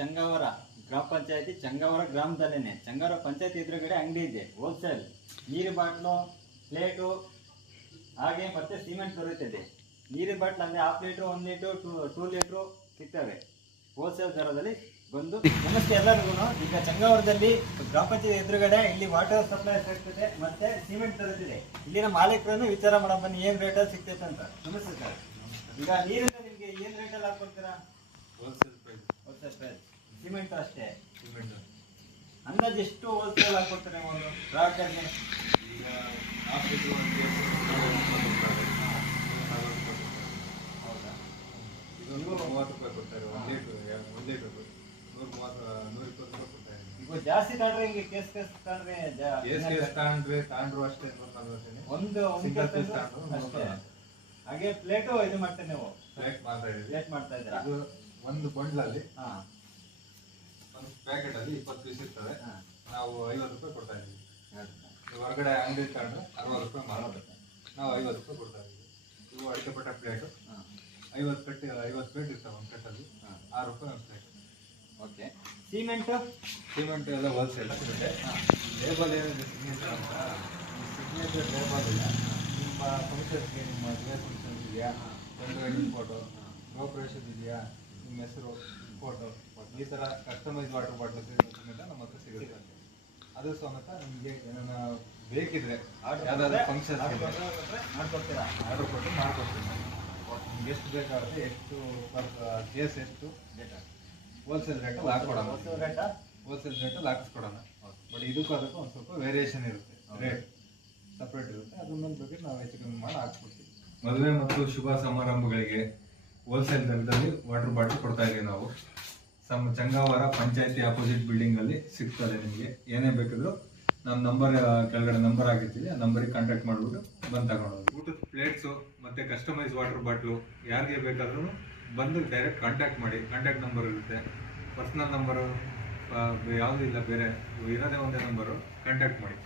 ಚಂಗಾವರ ಗ್ರಾಮ ಪಂಚಾಯತಿ ಚಂಗಾವರ ಗ್ರಾಮದಲ್ಲೇನೆ ಚಂಗಾವರ ಪಂಚಾಯತಿ ಎದುರುಗಡೆ ಅಂಗಡಿ ಇದೆ ಹೋಲ್ಸೇಲ್ ನೀರು ಬಾಟ್ಲು ಪ್ಲೇಟು ಹಾಗೆ ಮತ್ತೆ ಸಿಮೆಂಟ್ ದೊರೆಯುತ್ತದೆ. ನೀರಿನ ಬಾಟ್ಲು ಅಂದರೆ 1/2 ಲೀಟ್ರು 1 ಲೀಟ್ರು 2 ಲೀಟ್ರು ಸಿಗ್ತವೆ ಹೋಲ್ಸೇಲ್ ದರದಲ್ಲಿ ಬಂದು. ನಮಸ್ತೆ ಎಲ್ಲರಿಗೂ. ಈಗ ಚಂಗಾವರದಲ್ಲಿ ಗ್ರಾಮ ಪಂಚಾಯತಿ ಎದುರುಗಡೆ ಇಲ್ಲಿ ವಾಟರ್ ಸಪ್ಲೈ ಸಿಗ್ತದೆ ಮತ್ತೆ ಸಿಮೆಂಟ್ ದೊರೆತಿದೆ. ಇಲ್ಲಿನ ಮಾಲೀಕರನ್ನು ವಿಚಾರ ಮಾಡೋ ಬನ್ನಿ ಏನು ರೇಟಲ್ಲಿ ಸಿಗ್ತೈತೆ ಅಂತ. ನಮಸ್ತೆ ಸರ್. ಈಗ ನೀರಿಂದ ನಿಮಗೆ ಏನು ರೇಟಲ್ಲಿ ಹಾಕ್ಕೊಡ್ತೀರಾ? Wholesale price. ಸಿಮೆಂಟ್ ಅಷ್ಟೇ. ಅಂದಾಜು ಎಷ್ಟು ಹೋಲ್ಸೇಲ್ ಹಾಕ್ಕೊಡ್ತಾರೆ ಒಂದು ಗ್ರಾಹಕರಿಗೆ? ಈಗ ಹೌದಾ? ಈಗ 130 ರೂಪಾಯಿ ಕೊಡ್ತಾರೆ 1 ಲೀಟ್ರು 1 ಲೀಟ್ರು 120 ರೂಪಾಯಿ ಕೊಡ್ತಾರೆ. ಈಗ ಜಾಸ್ತಿ ತಗೊಂಡ್ರೆ ಹಿಂಗೆ ಕೇಸ್ ತಗೊಂಡ್ರೆ ತಾಂಡ್ರು ಅಷ್ಟೇ 140 ಒಂದು ಸಿಂಗಲ್ ಅಷ್ಟೇ. ಹಾಗೆ ಪ್ಲೇಟು ಇದು ಮಾಡ್ತೀವಿ ನೀವು ಪ್ಲೇಟ್ ಮಾಡ್ತಾ ಇದ್ದೀವಿ. ಪ್ಲೇಟ್ ಮಾಡ್ತಾ ಇದ್ದೀರಾ? ಇದು ಒಂದು ಬಂಡ್ಲಲ್ಲಿ ಹಾಂ ಒಂದು ಪ್ಯಾಕೆಟ್ ಅಲ್ಲಿ 20 ಪೀಸ್ ಇರ್ತದೆ. ಹಾಂ ನಾವು 50 ರೂಪಾಯಿ ಕೊಡ್ತಾ ಇದ್ದೀವಿ. ಹೊರಗಡೆ ಅಂಗಡಿ ತಗೊಂಡ್ರೆ 60 ರೂಪಾಯಿ ಮಾಡೋದು. ನಾವು 50 ರೂಪಾಯಿ ಕೊಡ್ತಾ ಇದ್ದೀವಿ. ಇವು ಅಡಿಕೆ ಪಟ್ಟ ಪ್ಲೇಟು 50 ಪ್ಲೇಟ್ ಇರ್ತವೆ ಒಂದು ಕಟ್ಟಲ್ಲಿ 6 ರೂಪಾಯಿ ಒಂದು ಪ್ಲೇಟ್. ಓಕೆ. ಸಿಮೆಂಟ್ ಎಲ್ಲ ಹೋಲ್ಸೇಲ್ ಸಿಗುತ್ತೆ. ಲೇಬಲ್ ಏನಿದೆ ಸಿಗ್ನೇಚರ್ ಅಂತ, ಸಿಗ್ನೇಚರ್ ಲೇಬಲ್ ಇಲ್ಲ. ನಿಮ್ಮ ಫಂಕ್ಷನ್ಸ್ಗೆ ನಿಮ್ಮ ಮದುವೆ ಫಂಕ್ಷನ್ ಇದೆಯಾ, ಗಂಡು ಹೆಣ್ಣಿನ ಫೋಟೋ, ಗೃಹ ಪ್ರವೇಶದ ಇದೆಯಾ, ನಿಮ್ಮ ಹೆಸರು ಫೋಟೋ, ಈ ಥರ ಕಸ್ಟಮೈಸ್ ವಾಟರ್ ಬಾಟ್ಲ್ ಸಮೇತ ನಮ್ಮ ಹತ್ರ ಸಿಗುತ್ತೆ. ಅದು ಸಮೇತ ನಿಮಗೆ ಏನಾರ ಬೇಕಿದ್ರೆ ಯಾವುದಾದ್ರೂ ಫಂಕ್ಷನ್ಸ್ ಮಾಡ್ಕೊಡ್ತೀರಾ? ಆರ್ಡರ್ ಕೊಟ್ಟು ಮಾಡ್ಕೊಡ್ತೀನಿ. ನಿಮ್ಗೆ ಎಷ್ಟು ಬೇಕಾಗುತ್ತೆ, ಎಷ್ಟು ಕೇಸ್ ಎಷ್ಟು ಹೋಲ್ಸೇಲ್ ರೇಟಲ್ಲಿ ಹಾಕ್ಕೊಡೋಣ. ಹೋಲ್ಸೇಲ್ ರೇಟಲ್ಲಿ ಹಾಕಿಸ್ಕೊಡೋಣ. ಬಟ್ ಇದಕ್ಕೂ ಅದಕ್ಕೂ ಒಂದು ಸ್ವಲ್ಪ ವೇರಿಯೇಷನ್ ಇರುತ್ತೆ, ರೇಟ್ ಸಪ್ರೇಟ್ ಇರುತ್ತೆ. ಅದ್ರ ಮೇಲೆ ಬಗ್ಗೆ ನಾವು ಹೆಚ್ಚು ಕಮ್ಮಿ ಮಾಡಿ ಹಾಕ್ಕೊಡ್ತೀವಿ. ಮದುವೆ ಮತ್ತು ಶುಭ ಸಮಾರಂಭಗಳಿಗೆ ಹೋಲ್ಸೇಲ್ ದರದಲ್ಲಿ ವಾಟರ್ ಬಾಟಲ್ ಕೊಡ್ತಾ ಇದ್ದೀವಿ ನಾವು. ಚಂಗಾವರ ಪಂಚಾಯತಿ ಅಪೋಸಿಟ್ ಬಿಲ್ಡಿಂಗಲ್ಲಿ ಸಿಗ್ತದೆ. ನಿಮಗೆ ಏನೇ ಬೇಕಿದ್ರು ನಮ್ಮ ನಂಬರ್ ಕೆಳಗಡೆ ನಂಬರ್ ಹಾಕಿರ್ತೀವಿ, ಆ ನಂಬರಿಗೆ ಕಾಂಟ್ಯಾಕ್ಟ್ ಮಾಡಿಬಿಟ್ಟು ಬಂದು ತಗೊಂಡೋಗಿ. ಊಟದ ಪ್ಲೇಟ್ಸು ಮತ್ತು ಕಸ್ಟಮೈಸ್ ವಾಟರ್ ಬಾಟ್ಲು ಯಾರಿಗೆ ಬೇಕಾದ್ರೂ ಬಂದು ಡೈರೆಕ್ಟ್ ಕಾಂಟ್ಯಾಕ್ಟ್ ಮಾಡಿ. ಕಾಂಟ್ಯಾಕ್ಟ್ ನಂಬರ್ ಇರುತ್ತೆ, ಪರ್ಸ್ನಲ್ ನಂಬರು ಯಾವುದೂ ಇಲ್ಲ, ಬೇರೆ ಇರೋದೇ ಒಂದೇ ನಂಬರು. ಕಾಂಟ್ಯಾಕ್ಟ್ ಮಾಡಿ.